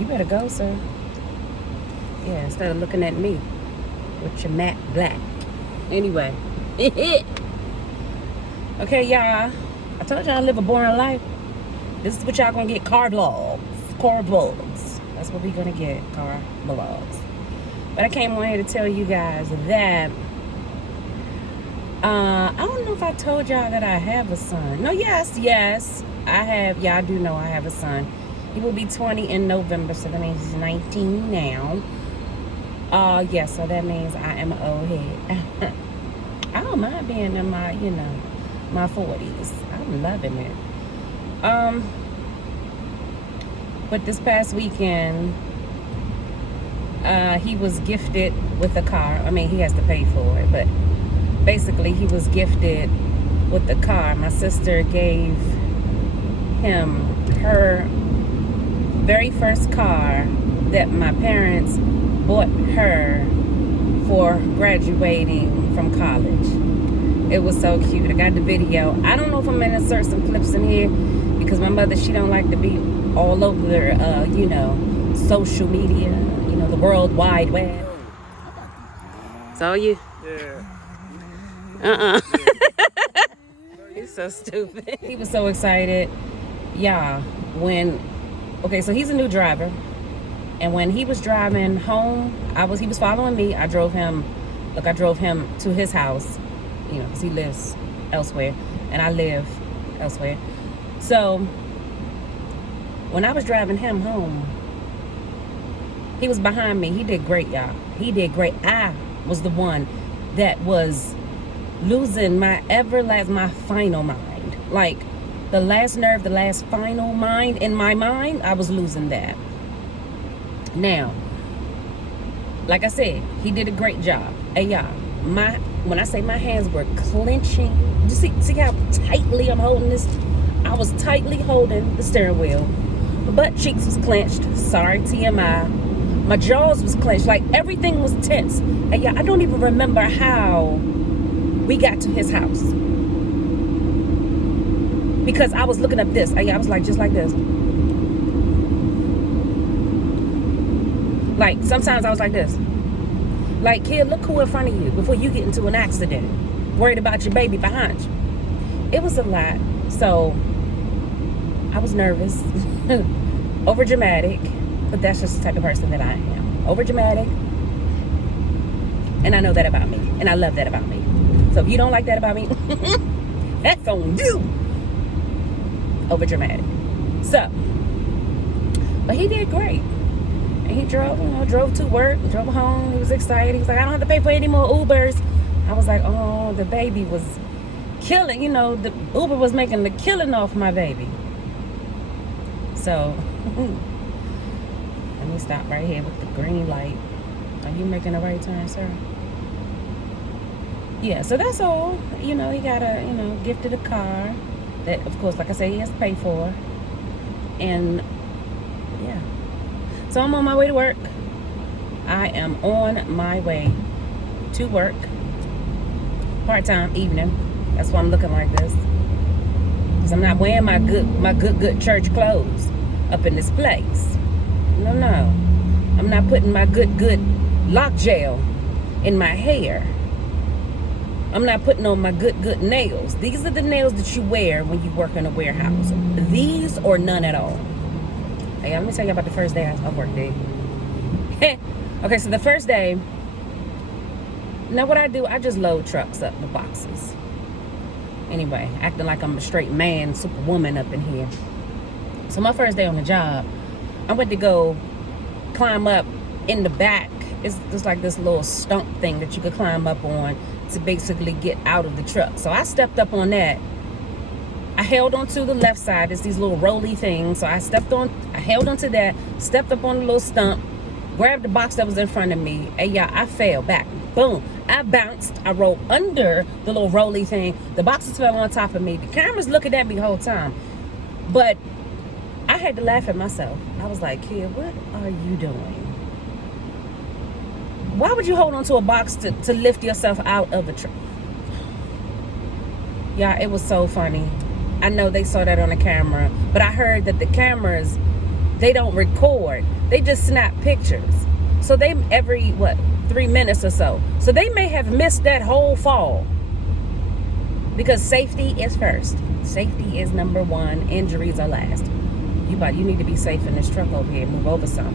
You better go, sir. Yeah, instead of looking at me with your matte black. Anyway. Okay, y'all. I told y'all I live a boring life. This is what y'all gonna get. Car vlogs. Car vlogs. That's what we gonna get. Car vlogs. But I came on here to tell you guys that I don't know if I told y'all that I have a son. No, yes, I have. Yeah, I do know I have a son. He will be 20 in November, so that means he's 19 now. Yeah, so that means I am an old head. I don't mind being in my, my 40s. I'm loving it. But this past weekend, he was gifted with a car. I mean, he has to pay for it, but basically he was gifted with the car. My sister gave him her very first car that my parents bought her for graduating from college. It was so cute. I got the video. I don't know if I'm going to insert some clips in here because my mother, she don't like to be all over, social media, the World Wide Web. So you? Yeah. Yeah. He's so stupid. He was so excited. Yeah. Okay, so he's a new driver. And when he was driving home, he was following me. I drove him to his house, because he lives elsewhere and I live elsewhere. So when I was driving him home, he was behind me. He did great, y'all. He did great. I was the one that was losing my final mind. Like the last nerve, the last final mind in my mind, I was losing that. Now, like I said, he did a great job. Hey, y'all, when I say my hands were clenching, you see how tightly I'm holding this? I was tightly holding the steering wheel. My butt cheeks was clenched. Sorry, TMI. My jaws was clenched. Like, everything was tense. And yeah, I don't even remember how we got to his house. Because I was looking up this. And yeah, I was like, just like this. Like, sometimes I was like this. Like, kid, look who in front of you before you get into an accident. Worried about your baby behind you. It was a lot. So, I was nervous. Over dramatic. But that's just the type of person that I am. Over dramatic. And I know that about me. And I love that about me. So if you don't like that about me, that's on you. Over dramatic. So, but he did great. And he drove to work, drove home. He was excited. He was like, I don't have to pay for any more Ubers. I was like, oh, the baby was killing. The Uber was making the killing off my baby. So, let me stop right here with the green light. Are you making a right turn, sir? Yeah, so that's all. He got gifted a car that, of course, like I said, he has to pay for. And, yeah. So I'm on my way to work. I am on my way to work. Part-time evening. That's why I'm looking like this. Because I'm not wearing my good church clothes up in this place. No. I'm not putting my good lock gel in my hair. I'm not putting on my good nails. These are the nails that you wear when you work in a warehouse. These or none at all. Hey, let me tell you about the first day of work day. Okay, so the first day, now what I do, I just load trucks up with boxes. Anyway, acting like I'm a straight man, superwoman up in here. So my first day on the job, I went to go climb up in the back. It's just like this little stump thing that you could climb up on to basically get out of the truck. So I stepped up on that. I held onto the left side. It's these little rolly things. So I held onto that, stepped up on the little stump, grabbed the box that was in front of me. And yeah, I fell back. Boom. I bounced. I rolled under the little rolly thing. The boxes fell on top of me. The camera's looking at me the whole time. But I had to laugh at myself. I was like, kid, what are you doing? Why would you hold on to a box to lift yourself out of a truck? Yeah, it was so funny. I know they saw that on the camera, but I heard that the cameras They don't record. They just snap pictures. So they every 3 minutes or so. So they may have missed that whole fall. Because safety is first. Safety is number one. Injuries are last. You need to be safe in this truck over here. Move over some.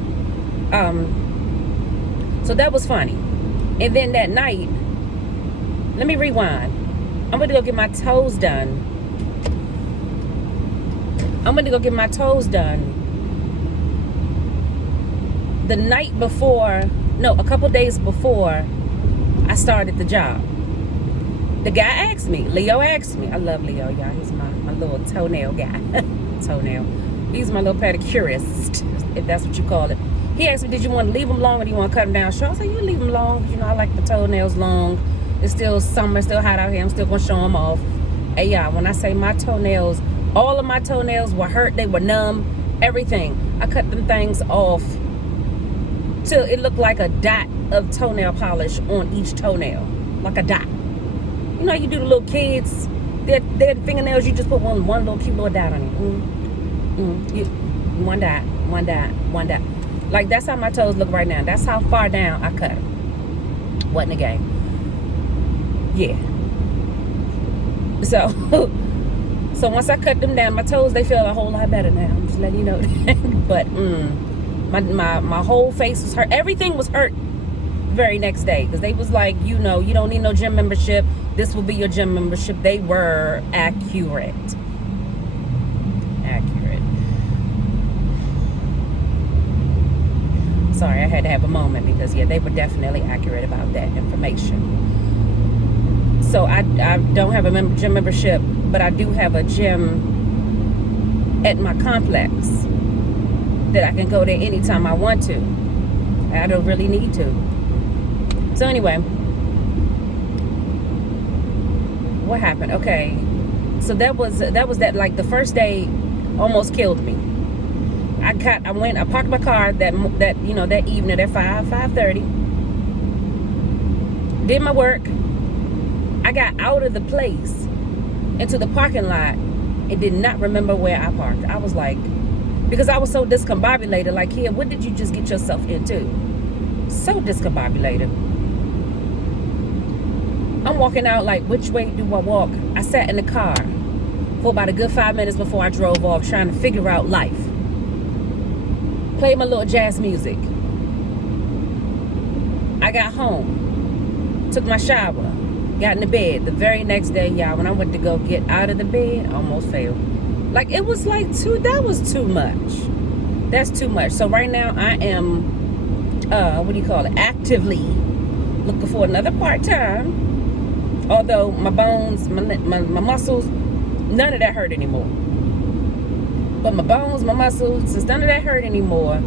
So that was funny. And then that night, let me rewind. I'm going to go get my toes done. The night before, no, a couple days before I started the job. The guy asked me, Leo asked me. I love Leo, y'all. He's my little toenail guy. Toenail. He's my little pedicurist, if that's what you call it. He asked me, did you want to leave them long or do you want to cut them down short? I said, you leave them long. You know, I like the toenails long. It's still summer, still hot out here. I'm still going to show them off. Hey, y'all, when I say my toenails, all of my toenails were hurt. They were numb. Everything. I cut them things off till it looked like a dot of toenail polish on each toenail. Like a dot. You know how you do the little kids, their fingernails, you just put one little cute little dot on it. One dot. Like, that's how my toes look right now. That's how far down I cut them. Wasn't a game. Yeah. So once I cut them down, my toes, they feel a whole lot better now. I'm just letting you know that. But my whole face was hurt. Everything was hurt the very next day. Because they was like, you know, you don't need no gym membership. This will be your gym membership. They were accurate. Sorry, I had to have a moment because, yeah, they were definitely accurate about that information. So I don't have a gym membership, but I do have a gym at my complex that I can go there anytime I want to. I don't really need to. So anyway, what happened? Okay, so that was that. Like, the first day almost killed me. I parked my car that evening at 5:30. Did my work. I got out of the place into the parking lot and did not remember where I parked. I was like, because I was so discombobulated, like, here, what did you just get yourself into? So discombobulated. I'm walking out like, which way do I walk? I sat in the car for about a good 5 minutes before I drove off, trying to figure out life. Played my little jazz music. I got home, took my shower, got in the bed. The very next day, y'all, when I went to go get out of the bed, I almost failed. Like, it was like that was too much. That's too much. So right now I am, actively looking for another part-time. Although my bones, my muscles, none of that hurt anymore. But my bones, my muscles, since none of that hurt anymore,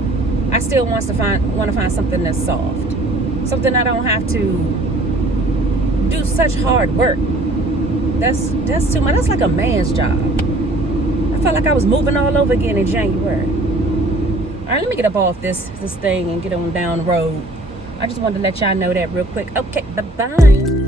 I still want to find something that's soft. Something I don't have to do such hard work. That's too much. That's like a man's job. I felt like I was moving all over again in January. All right, let me get up off this thing and get on down the road. I just wanted to let y'all know that real quick. Okay, bye-bye.